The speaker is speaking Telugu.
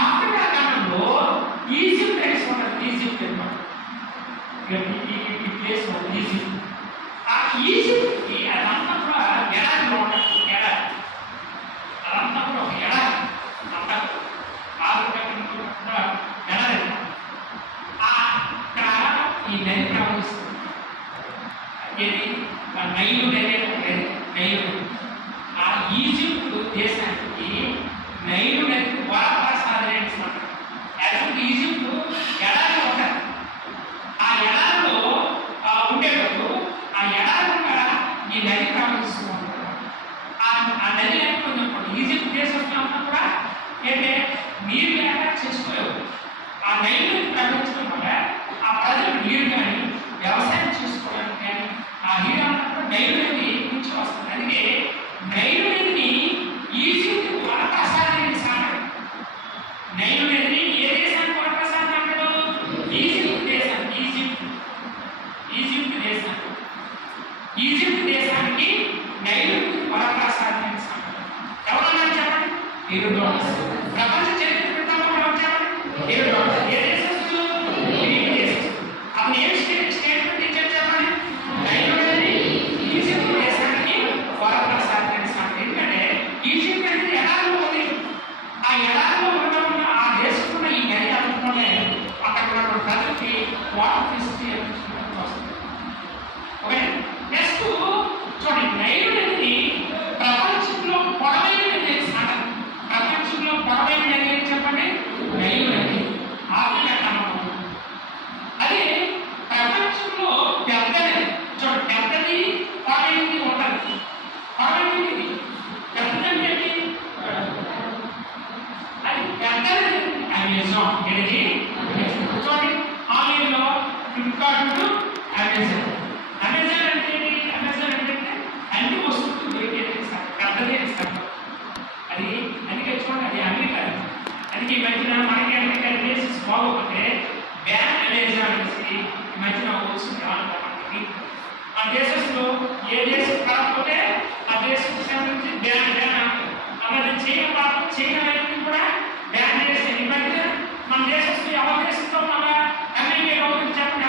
ఆఫ్రికా ఖండంలో ఈజిప్ట్ అనేసి ఉంటుంది. ఈజిప్ట్ అనమాట. ఈ ప్లేస్ ఈజిప్ట్. ఆ ఈజిప్ట్కి అదంతా కూడా ఎడారిలో ఉంటుంది. ఎడారి అదంతా కూడా ఒక ఎడారి అంతా ఆఫ్రికా ఖండంలో ఎడారి. అక్కడ ఈ నది ప్రవహిస్తుంది. ఇది నైలు నది నైలు నది. ఆ ఈజిప్ట్ దేశానికి నైలు నది వరప్రసాదం యాక్చువల్గా ఈజిప్ట్ ఎడారి ఉంటుంది. ఆ ఎడారిలో ఉండేటప్పుడు ఆ ఎడారి ఈ నది ప్రవహిస్తూ ఉంటారు. ఆ నది అంటే ఈజిప్ట్ దేశంలో అంతా కూడా ఏంటంటే నీరు లేక చేసుకోలేవు. ఆ నైలు నది ప్రవహించడం వల్ల ఆ ప్రజలు నీరు కానీ వ్యవసాయం చేసుకోవడానికి కానీ ఆ నీరు అన్నప్పుడు నైలు నది నుంచి వస్తుంది. అందుకే నైలు నదిని ఈజిప్ట్ వరప్రసాదాన్ని సాగారు. నైలు నదిని ఏ దేశానికి వరప్రసాదం అంటారు? ఈజిప్ట్ దేశానికి. ఈజిప్ట్ దేశానికి ఈజిప్ట్ దేశానికి నైలు వరప్రసాదాన్ని సాగారు. ఎవరన్నారు చెప్పండి? ప్రపంచ చరిత్ర చెప్పండి. ఏ దేశస్తులు? గ్రీక్ దేశస్తులు. అప్పుడు ఏం స్టేట్మెంట్ ఇచ్చారు చెప్పండి? నైలు నది ఈజిప్ట్ దేశానికి వరప్రసాదాన్ని సాగారు. ఎందుకంటే ఈజిప్ట్ అనేది ఎడారిలో ఉంది. ఆ ఎడారిలో ఉండడం వల్ల ఆ దేశంలో ఈ నది అనుకుంటే అక్కడ ఉన్నటువంటి ప్రజలకి వాటర్ ఫెసిలిటీ వస్తుంది. ఓకే, నెక్స్ట్ చూడండి, నైలు నదిని ప్రపంచంలో పొడవైన నది సాగర్. ప్రపంచంలో పొడవైన నది అని చెప్పండి నైలు నది. ఆఫ్రికా ఖండంలో అదే ప్రపంచంలో పెద్ద నది. చూడండి, పెద్దది పొడవైనది ఉంటుంది. పొడవైనది పెద్దది అది పెద్దది అమెజాన్. ఏది చూడండి, ఆన్లైన్లో ఫ్లిప్కార్ట్ అమెజాన్. అమెజాన్ అంటే అమెజాన్ అంటే అన్ని వస్తువులు దొరికేది సార్, పెద్దదే సార్ అది. అందుకే చూడండి, అది అమెరికా. అందుకే ఈ మధ్యన మనకి అమెరికా దేశం బాగోకపోతే బ్యాన్ అమెజాన్ అనేసి ఈ మధ్యన వస్తుంది. మన దేశంలో ఏ దేశం కాకపోతే ఆ దేశం సంబంధించి బ్యాన్ అంటారు. అలాగే చైనా కాకపోతే చైనా అనేది కూడా బ్యాన్ చేస్తే ఈ మధ్య మన దేశంలో ఎవరి దేశంలో మన అమెరికా గవర్నమెంట్ చెప్పండి